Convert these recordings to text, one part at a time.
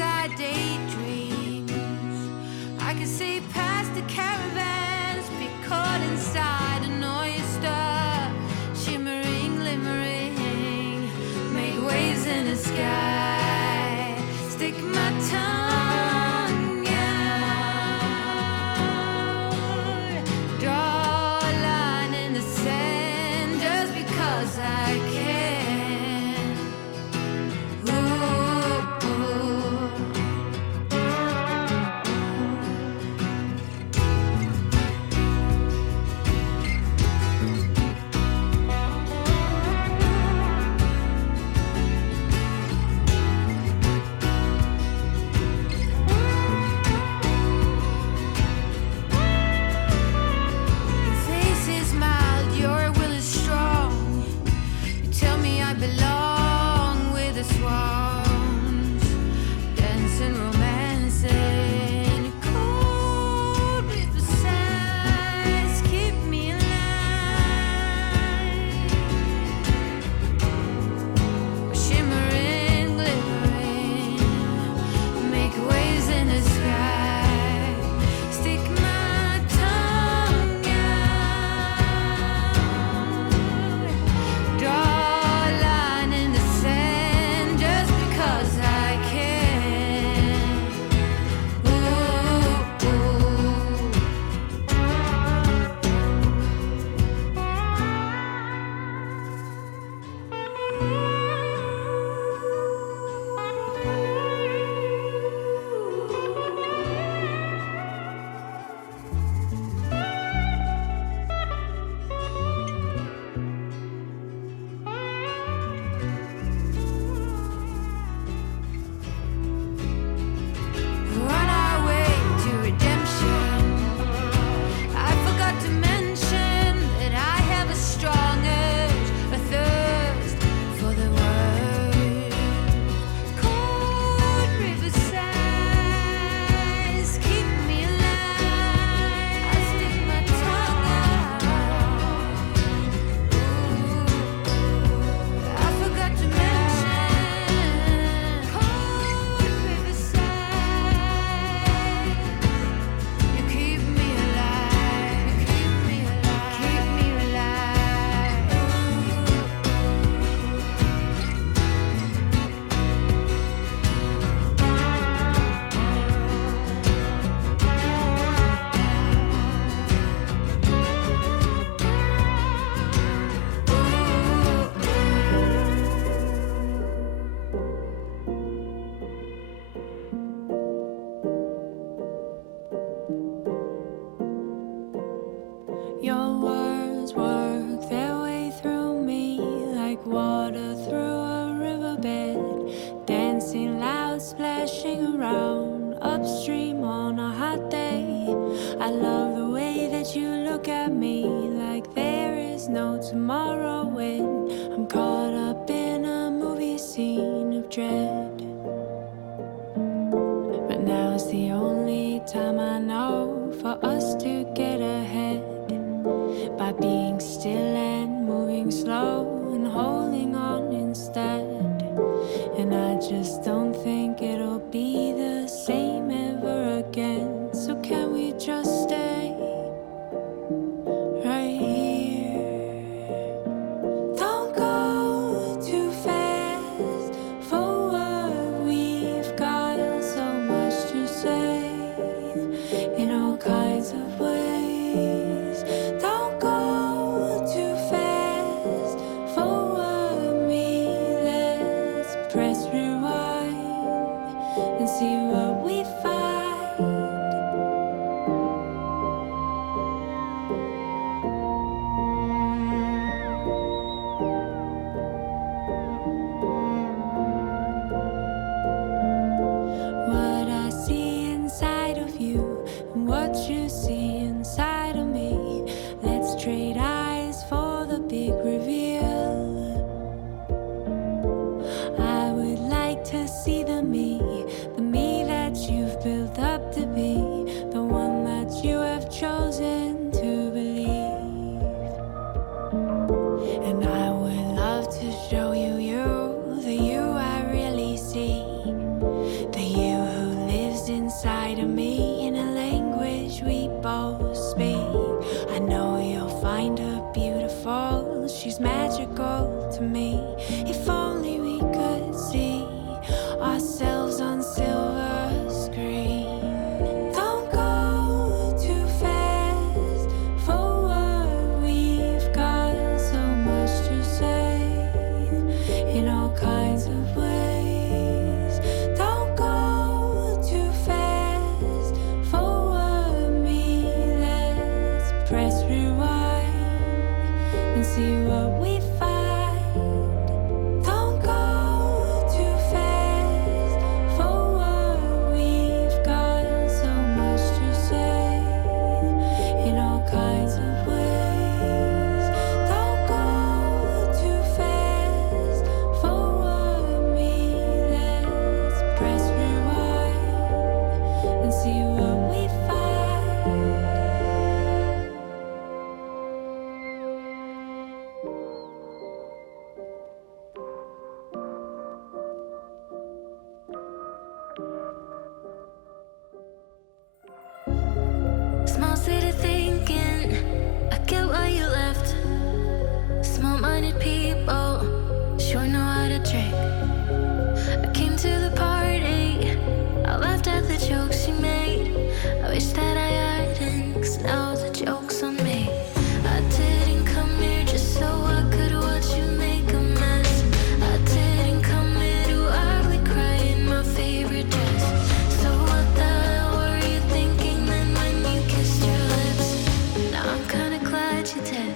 inside daydreams. I can see past the caravans, be caught inside an oyster, shimmering, glimmering, make waves in the sky, stick my tongue out, draw a line in the sand just because I can. The me that you've been to me in a language we both speak. I know you'll find her beautiful, she's magical to me. If only we could see ourselves on silver screen. Don't go too fast for what we've got, so much to say in all kinds of ways. Don't go too fast for what me, let's press rewind and see what we find. Don't go too fast for what we've got, so much to say in all kinds of ways. Don't go too fast for what me, let's press rewind and see what we find. Small city thinking, I get why you left. Small-minded people sure know how to trick. I came to the party, I laughed at the jokes you made. I wish that I hadn't, 'cause now the joke's on me. I didn't come here just so I could watch you make a mess. I didn't come here to ugly cry in my favorite dress. So what the hell were you thinking then when you kissed your lips? Now I'm kinda glad you did,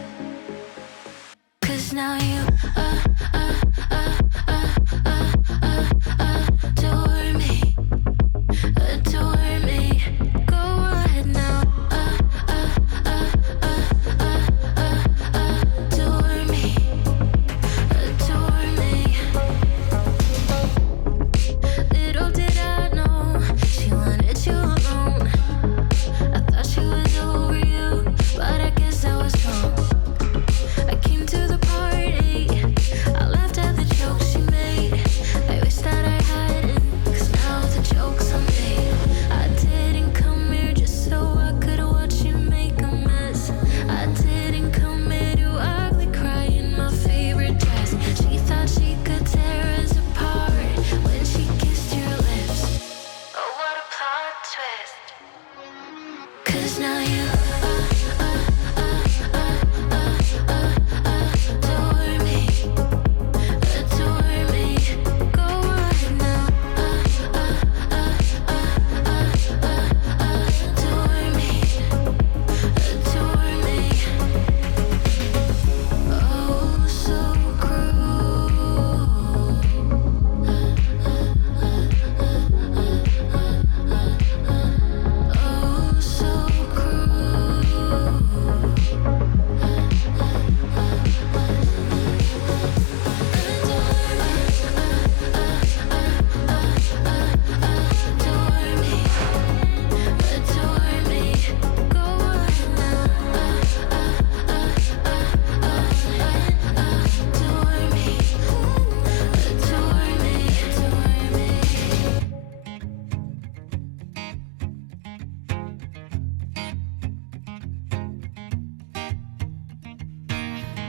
'cause now you adore me, adore me. Go ahead now, adore me, adore me. Little did I know she wanted you alone. I thought she was over you, but I guess I was wrong. I came to the party, I laughed at the jokes she made. I wish that I hadn't, 'cause now the joke's on me. I didn't come here just so I could watch you make a mess. I didn't come here to ugly cry in my favorite dress. She thought she could tear us apart when she kissed your lips. Oh, what a plot twist. 'Cause now you adore me, adore me. Go ahead now, adore me, adore me. Oh, so cruel. Oh, so cruel. Adore me, adore me. Go ahead now, adore me, adore me, adore me.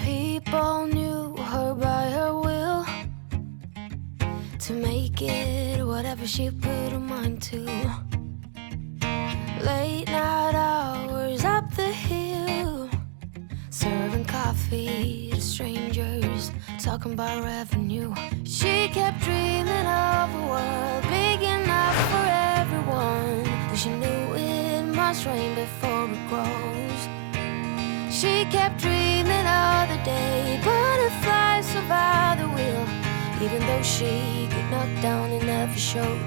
People knew her by her will, to make it whatever she put her mind to. Late night hours up the hill, serving coffee to strangers, talking about revenue. She kept dreaming of a world big enough for everyone, but she knew it must rain before it grows. She kept dreaming of the day butterflies survived the wheel, even though she got knocked down and never showed.